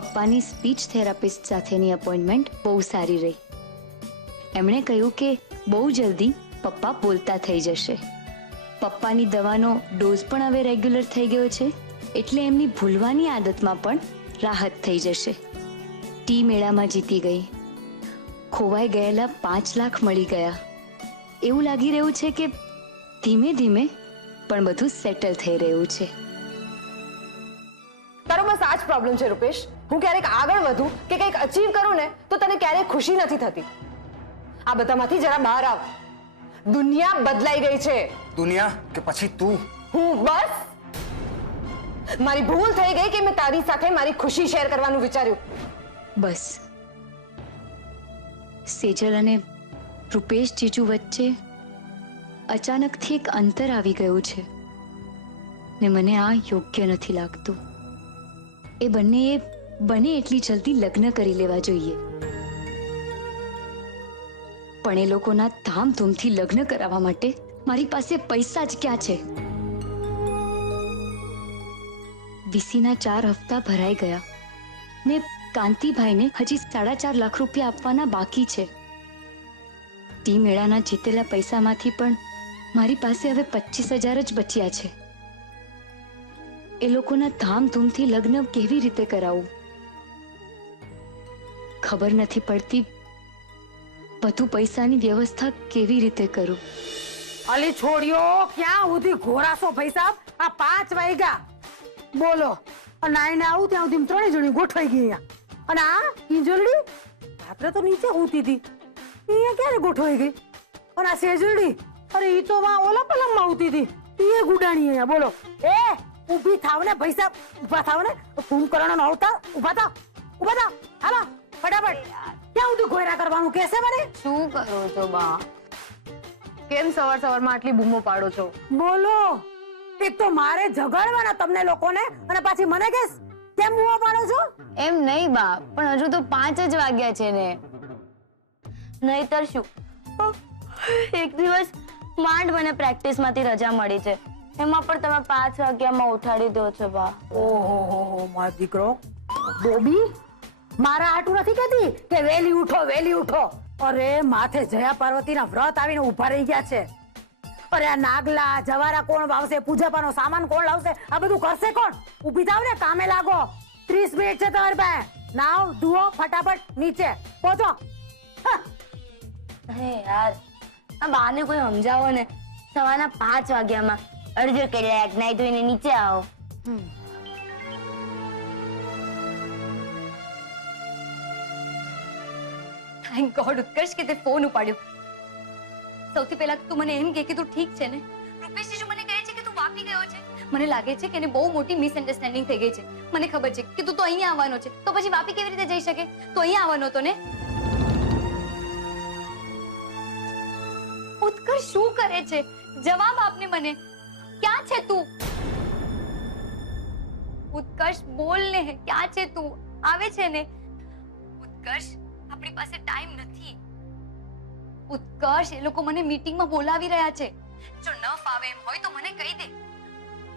પપ્પાની speech therapist સાથેની appointment બહુ સારી રહી. એમણે કહ્યું કે બહુ જલ્દી પપ્પા બોલતા થઈ જશે. પપ્પાની દવાનો ડોઝ પણ હવે રેગ્યુલર થઈ ગયો છે, એટલે એમની ભૂલવાની આદતમાં પણ રાહત થઈ જશે. ટી મેળામાં જીતી ગઈ. ખોવાઈ ગયેલા 5 લાખ મળી ગયા. એવું લાગી રહ્યું છે કે ધીમે ધીમે પણ બધું સેટલ થઈ રહ્યું છે. તારો બસ આ જ પ્રોબ્લેમ છે રૂપેશ. હું ક્યારેક આગળ વધું કે કંઈક અચીવ કરું ને તો તને ક્યારેય ખુશી નથી થતી. આ બધામાંથી જરા બહાર આવ. દુનિયા બદલાઈ ગઈ છે. દુનિયા કે પછી તું? હું બસ મારી ભૂલ થઈ ગઈ કે મેં તારી સાથે મારી ખુશી શેર કરવાનું વિચાર્યું. બસ સેજલ અને રૂપેશ જીજુ વચ્ચે અચાનકથી એક અંતર આવી ગયું છે ને મને આ યોગ્ય નથી લાગતું. એ બંનેએ બને એટલી જલ્દી લગ્ન કરી લેવા જોઈએ. પણ એ લોકોના ધામધૂમથી લગ્ન કરાવવા માટે મારી પાસે પૈસા જ ક્યાં છે? વીસીના 4 હપ્તા ભરાઈ ગયા ને કાંતિભાઈને હજી 4.5 લાખ રૂપિયા આપવાના બાકી છે. ટી મેળાના જીતેલા પૈસામાંથી પણ મારી પાસે હવે 25,000 જ બચ્યા છે. એ લોકોના ધામધૂમથી લગ્ન કેવી રીતે કરાવું? ખબર નથી પડતી બધું પૈસાની વ્યવસ્થા કેવી રીતે કરું. અલી છોડ્યો, ક્યાં સુધી ઘોરાશો ભાઈ સાહેબ? આ 5 વાગ્યા બોલો. નાઈને આવું ત્યાં સુધી 3 જણી ગોઠવાઈ ગઈ અહીંયા. અને આ ઈંજલડી રાત્રે તો નીચે હોતી હતી, અહીંયા ક્યારે ગોઠવાઈ ગઈ? અને આ સેજલડી, અરે ઈ તો માં ઓલા પલંગમાં હોતી હતી, એ ગુડાણી અહીંયા. બોલો એ ઊભી થાવ ને ભાઈ સાહેબ, ઊભા થાવ ને. કુંભકર્ણનો અવતાર, ઊભા થાવ, ઊભા થાવ. હાલો ફટાફટ. ક્યાં સુધી ઘોરા કરવાનું કહેશે મને? શું કરો છો બા? કેમ સવારમાં આટલી બૂમો પાડો છો? બોલો. એક તો મારે ઝઘડવાના તમને લોકોને, અને પાછી મને કેસ કેમ બૂમો પાડો છો? એમ નહીં બા, પણ હજુ તો 5 જ વાગ્યા છે ને. નહીતર શું, એક દિવસ માંડ મને પ્રેક્ટિસમાંથી રજા મળી છે, એમાં પણ તમે 5 વાગ્યામાં ઉઠાડી દો છો બા. ઓહો મારો દીકરો બોબી, મારા હાટુ નથી કહેતી કે વેલી ઉઠો વેલી ઉઠો. અરે માથે જયા પાર્વતીના વ્રત આવીને ઉભા રહી ગયા છે. અરે આ નાગલા જવારા કોણ વાવશે, પૂજાપાનો સામાન કોણ લાવશે, આ બધું કરશે કોણ? ઊભી થાવ ને, કામે લાગો. 30 મિનિટ છે તમારી પાસે. નાવ ધુઓ ફટાફટ, નીચે પહોંચો. હે યાર, આ બાને કોઈ સમજાવો ને. સવારના 5 વાગ્યામાં અડધો કલાક નાઈ ધોઈને નીચે આવો. થેન્ક ગોડ ઉત્કર્ષ કે તે ફોન ઉપાડ્યો. સૌથી પહેલા તું મને એમ કે તું ઠીક છે ને? રૂપેશ જીજુ મને કહે છે કે તું વાપી ગયો છે. મને લાગે છે કે એને બહુ મોટી મિસઅન્ડરસ્ટેન્ડિંગ થઈ ગઈ છે. મને ખબર છે કે તું તો અહીંયા આવવાનો છે, તો પછી વાપી કેવી રીતે જઈ શકે? તો અહીંયા આવવાનો હતો ને? ઉત્કર્ષ શું કરે છે? જવાબ આપને મને. ક્યાં છે તું? ઉત્કર્ષ બોલ ને, ક્યાં છે તું? આવે છે ને? ઉત્કર્ષ, આપણી પાસે ટાઈમ નથી. ઉત્કર્ષ, એ લોકો મને મીટિંગમાં બોલાવી રહ્યા છે. જો ન ફાવે એમ હોય તો મને કહી દે.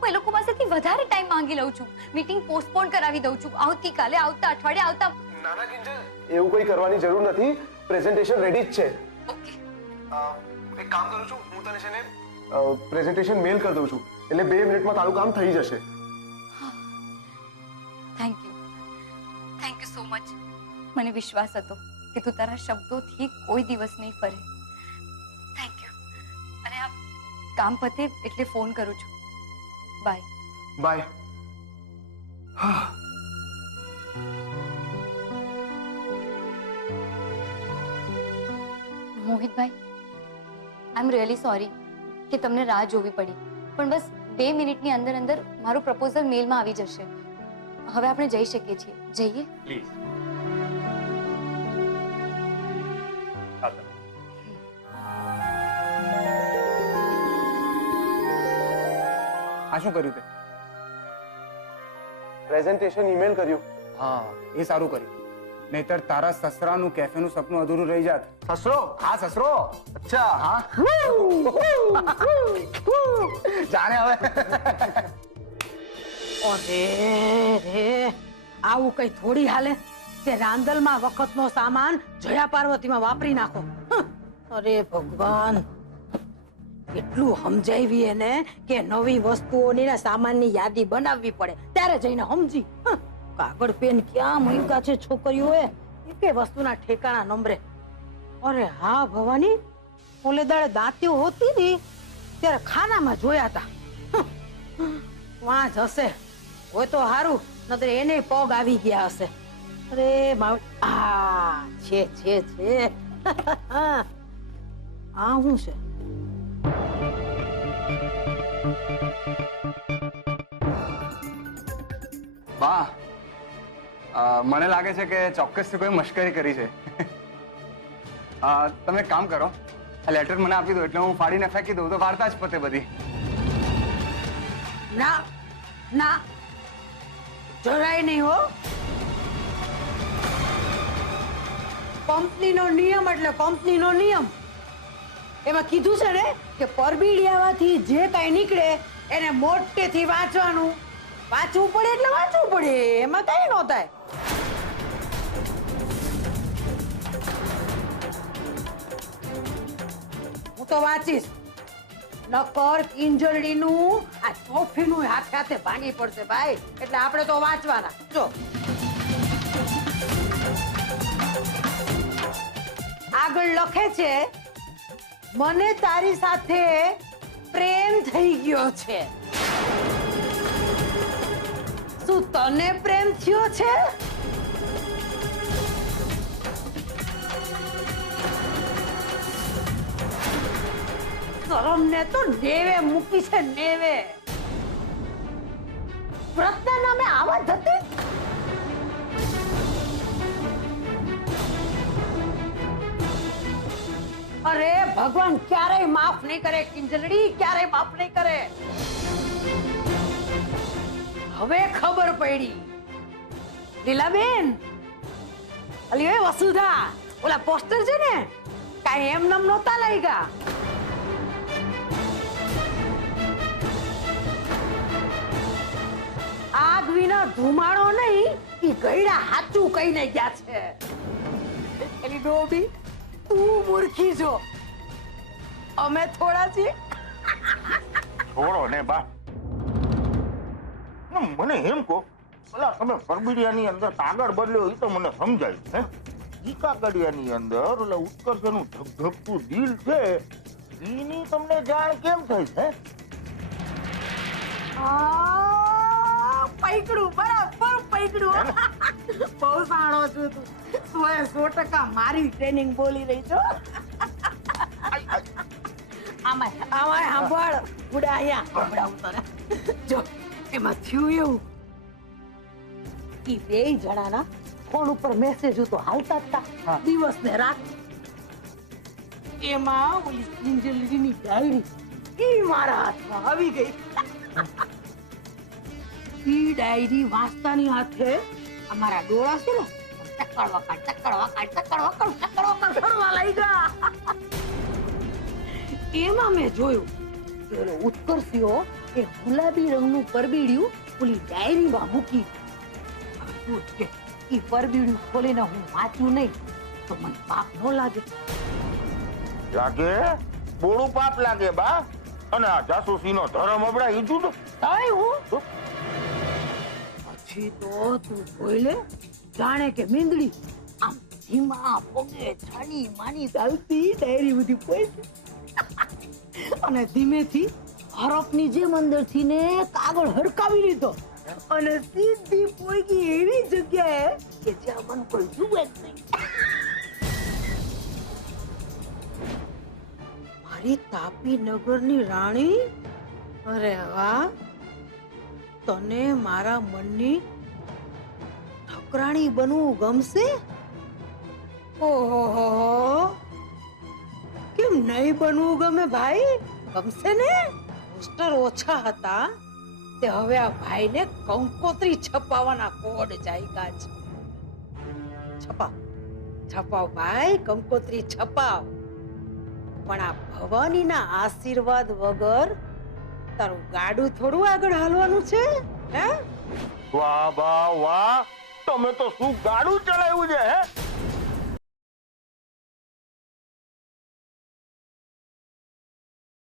હું એ લોકો પાસેથી વધારે ટાઈમ માંગી લઉં છું. મીટિંગ પોસ્ટપોન કરાવી દઉં છું. આવતીકાલે, આવતા અઠવાડિયે, આવતા. નાના કિંજલ, એવું કોઈ કરવાની જરૂર નથી. પ્રેઝન્ટેશન રેડી જ છે. ઓકે. એક કામ કરું છું, હું તને છે ને પ્રેઝન્ટેશન મેલ કરી દઉં છું, એટલે 2 મિનિટમાં તારું કામ થઈ જશે. Thank you so much. મને વિશ્વાસ હતો કે તું તારા શબ્દોથી કોઈ દિવસ નહીં ફરે. Thank you. અને આ કામ પતે એટલે ફોન કરું છું. Bye. Bye. Mohitbhai, I am really sorry કે તમને રાહ જોવી પડી, પણ બસ 2 મિનિટની અંદર અંદર મારું પ્રપોઝલ મેલમાં આવી જશે. હવે આપણે જઈ શકીએ છીએ. જઈએ? પ્લીઝ. આ શું કર્યું તે? પ્રેઝન્ટેશન ઈમેલ કર્યું. હા, એ સારું કર્યું. નહીતર તારા સસરાનું કેફેનું સપનું અધૂરું રહી જાત. સસરો? હા, સસરો. અચ્છા, હા. જાણે હવે. અરે રે, આવું કઈ થોડી હાલે તે રાંદલમાં વખતનો સામાન જયા પાર્વતીમાં વાપરી નાખો. અરે ભગવાન, એટલું સમજાવી એને કે નવી વસ્તુઓની ને સામાનની યાદી બનાવવી પડે ત્યારે જઈને સમજી. કાગળ પેન ક્યાં મૂક્યા છે છોકરીઓએ, એકે વસ્તુના ઠેકાણા નંબરે. અરે હા ભવાની, ઓલે દાડે દાંતીઓ હોતી હતી ત્યારે ખાનામાં જોયા હતા. વાંચ હશે, હોય તો હારું, નતર એને પગ આવી ગયા હશે. અરે આ છે આ શું છે? બા, મને લાગે છે કે ચોક્કસથી કોઈ મશ્કરી કરી છે. તમે એક કામ કરો, આ લેટર મને આપી દો એટલે હું ફાડીને ફેંકી દઉં તો વાર્તા જ પતે બધી. ના ના, જરાય નહીં હો. કંપનીનો નિયમ એટલે કંપનીનો નિયમ. એમાં કીધું છે ને કે પરબીડિયામાંથી જે કાંઈ નીકળે એને મોટેથી વાંચવાનું. વાંચવું પડે એટલે વાંચવું પડે, એમાં કઈ ન થાય. હું તો વાંચીશ, નકર કિંજરડીનું આ ચોફીનું હાથે હાથે ભાંગી પડશે ભાઈ. એટલે આપણે તો વાંચવાના. જો આગળ લખે છે, મને તારી સાથે પ્રેમ થઈ ગયો છે. શું તને પ્રેમ થયો છે? શરમ ને તો નેવે મૂકી છે, નેવે. વ્રતના નામે આવા જતી. અરે ભગવાન ક્યારેય માફ નહીં કરે કિંજલડી, ક્યારેય માફ નહીં કરે. હવે ખબર પડી. લીલાબેન, અલી એ વસુધા, ઓલા પોસ્ટર છે ને કાંઈ એમ નમ નહોતા લાગ્યા. આગ વિના ધુમાડો નહીં, ઈ ગયડા હાચું કહીને ગયા છે. એલી ડોબી, તું મૂર્ખી છો, અમે થોડા છીએ. છોડો ને બા, મને એમ કહો, પેલા તમે પરબીડિયાની અંદર કાગળ બદલ્યો એ તો મને સમજાય છે. ઈ કાગળિયાની અંદર ઓલા ઉત્કર્ષનું ધગધગતું દિલ છે, એની તમને જાણ કેમ થઈ છે? પૈકડું, બરાબર પૈકડું. બહુ સાણો છું તું. 100% મારી ટ્રેનિંગ બોલી રહી છો. આમાં સાંભળ, ઉડા અહીંયા સંભળાવું તને. જો એમાં થયું એવું, ઈ બે જણાના ફોન ઉપર મેસેજ તો હાલતા જ હતા દિવસ ને રાત. એમાં ઓલી કિંજલજીની ડાયરી ઈ મારા હાથમાં આવી ગઈ. ઈ ડાયરી વાંચતાની હાથે અમારા ડોળા છે ને ચક્કર વકડ કરવા લાગ્યા. એમાં મેં જોયું કે ઓલો ઉત્કર્ષિયો એ ગુલાબી રંગનું પરબીડિયું ઓલી ડાયરીમાં મૂકી. કે ઈ પરબીડિયું ખોલીને હું વાંચ્યું નહીં તો મને પાપ ન લાગે. લાગે, બોળું પાપ લાગે બા. અને આ જાસૂસીનો ધર્મ અબડા ઈ જુદું. તાય હું પછી તો તું જોઈ લે, જાણે કે મીંદડી આમ ધીમા પગે છાની માની ચાલતી ડાયરી બધી પોઈતી. અને ધીમેથી હરફની જેમ અંદરથી ને કાગળ હરકાવી લીધો અને સીધી પોઈગી એવી જગ્યાએ કે જ્યાં મને કોઈ જુએ જ નહીં. મારી તાપી નગરની રાણી, અરે વાહ, તને મારા મનની ઠકરાણી બનવું ગમશે? ઓહો, કેમ નહીં બનવું ગમે ભાઈ? ગમશે ને. પોસ્ટર ઓછા હતા તે હવે આ ભાઈને કંકોત્રી છપાવવાના કોડ જાયગા છે. છપાવ ભાઈ, કંકોત્રી છપાવ. પણ આ ભવાનીના આશીર્વાદ વગર તારું ગાડું થોડું આગળ હાલવાનું છે. હે વાહ બા વાહ, તમે તો શું ગાડું ચલાવ્યું છે હે?